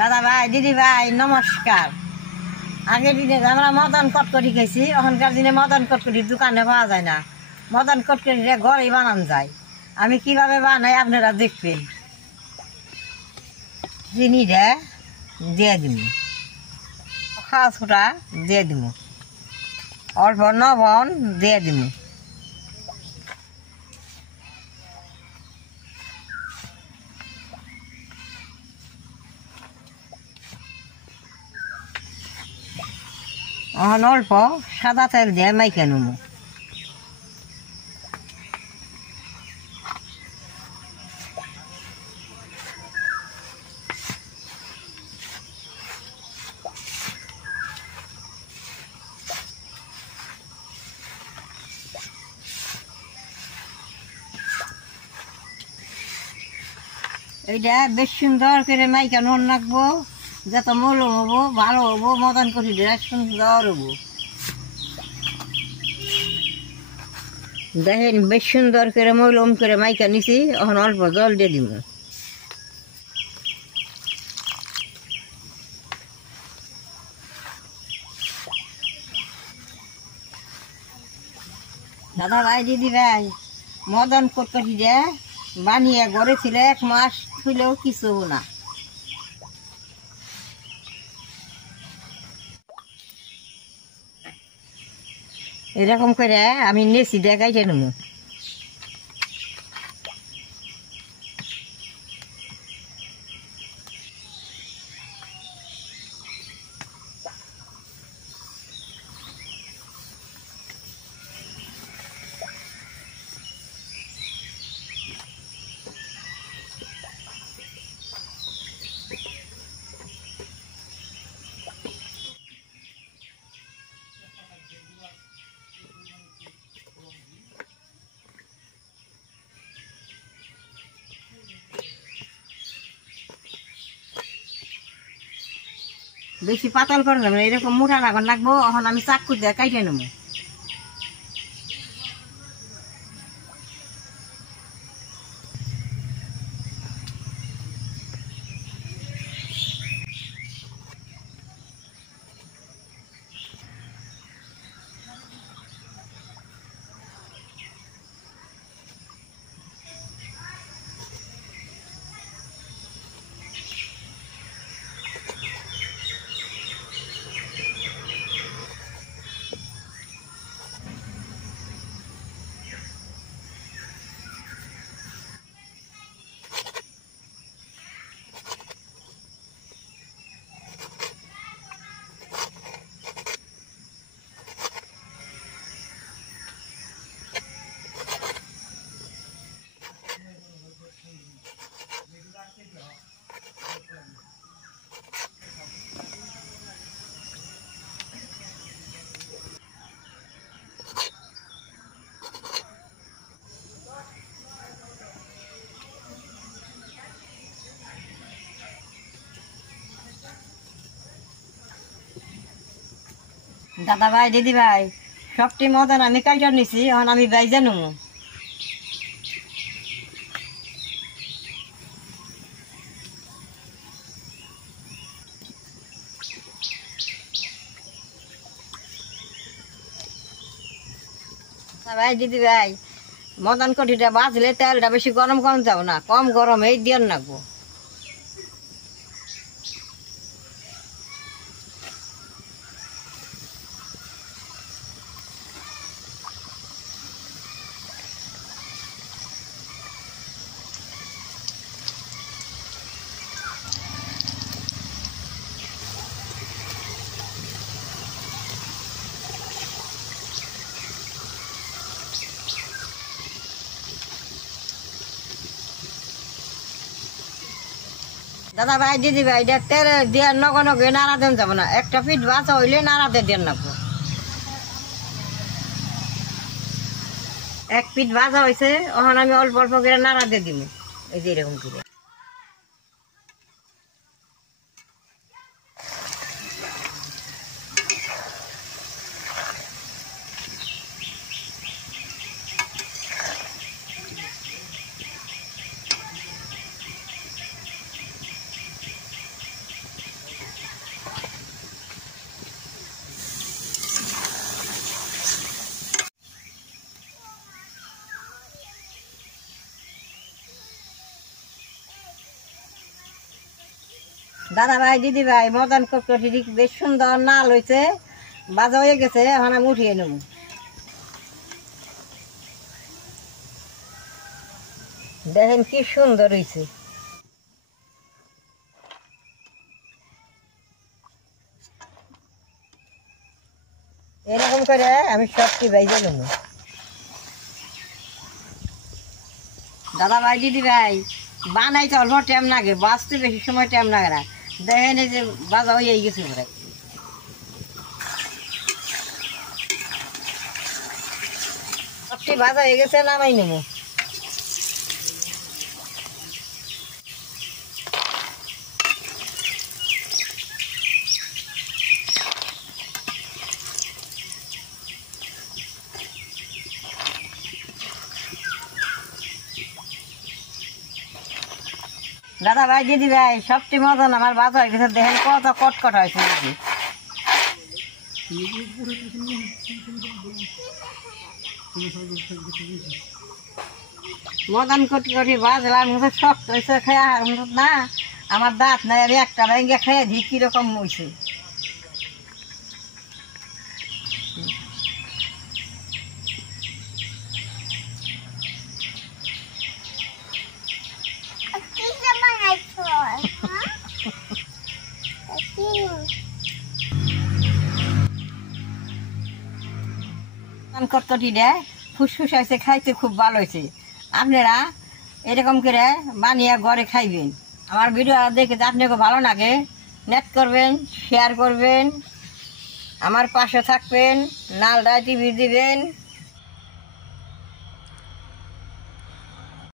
দাদা ভাই দিদি ভাই নমস্কার। আগের দিনে আমরা মদন কটকটি খেয়েছি, এখনকার দিনে মদন কটকটি দোকানে পাওয়া যায় না, মদন কটকটিটা ঘরেই বানানো যায়। আমি কিভাবে বানাই আপনারা দেখবেন। চিনিটা দিয়ে দিব, খাওয়া ছোটা দিয়ে দিব, অল্প লবণ দিয়ে দিব, এখন অল্প সাদা তেল দিয়ে মাইকে নেব। এইটা বেশ সুন্দর করে মাইকা নুন রাখবো, যত মলম হবো ভালো হবো, মদন করি সুন্দর হবো। দেখেন বেশ সুন্দর করে মলম করে মাইকা নিছি, এখন অল্প জল দিয়ে দিব। দাদা ভাই দিদি ভাই, মদন কটকটি দিয়ে বানিয়ে ঘরে ছিল 1 মাস ছিলেও কিছু না। এরকম করে আমি নেছি দেখাইতে নেব। বেশি পাতল করে নেব, এরকম মোটা লাগান লাগবো। এখন আমি চাকু দিয়ে কাইটে নেব। দাদা ভাই দিদি ভাই, সবটি মদন আমি কাইটা নিছি, এখন আমি বাইজা নেব। ভাই দিদি ভাই, মদন কটিটা বাজলে তেলটা বেশি গরম কম যাব না, কম গরমেই দিয়ে রাখবো। দাদা ভাই দিদি ভাই, এটা তেল দিয়ে নগে নাড়া দেন যাব না, একটা পিঠ বাঁচা হইলে নাড়াতে দিয়ে রাখবো। 1 পিঠ ভাজা হয়েছে, এখন আমি অল্প অল্প করে নাড়া দিয়ে দিব। এই যে এরকম করে দাদা ভাই দিদি ভাই মদন কটকটি বেশ সুন্দর নাল হয়েছে, বাজা হয়ে গেছে, এখন আমি উঠিয়ে নেব। দেখেন কি সুন্দর হয়েছে। এরকম করে আমি সবটি বাইজে নেব। দাদা ভাই দিদি ভাই বানাইতে অল্প টাইম লাগে, বাঁচতে বেশি সময় টাইম লাগে না। দেখেন এই যে বাজা হয়ে গেছে প্রায়। সবটি ভাজা হয়ে গেছে, নামাই নেব। দাদা ভাই দিদি ভাই সবটি মতন আমার বাজা হয়ে গেছে, দেখেন কত কটকট হয়েছে। মদন কটকটি বাজলাম শক্ত হয়েছে, খেয়া না আমার দাঁত নাই, আমি একটা ভেঙে খেয়ে দিই কিরকম হয়েছে। কটকটি দেয় ফুসফুস হয়েছে, খাইতে খুব ভালো হয়েছে। আপনারা এরকম করে বানিয়ে ঘরে খাইবেন। আমার ভিডিও দেখে আপনাকে ভালো লাগে, নেট করবেন, শেয়ার করবেন, আমার পাশে থাকবেন, নালদা টিভি দিবেন।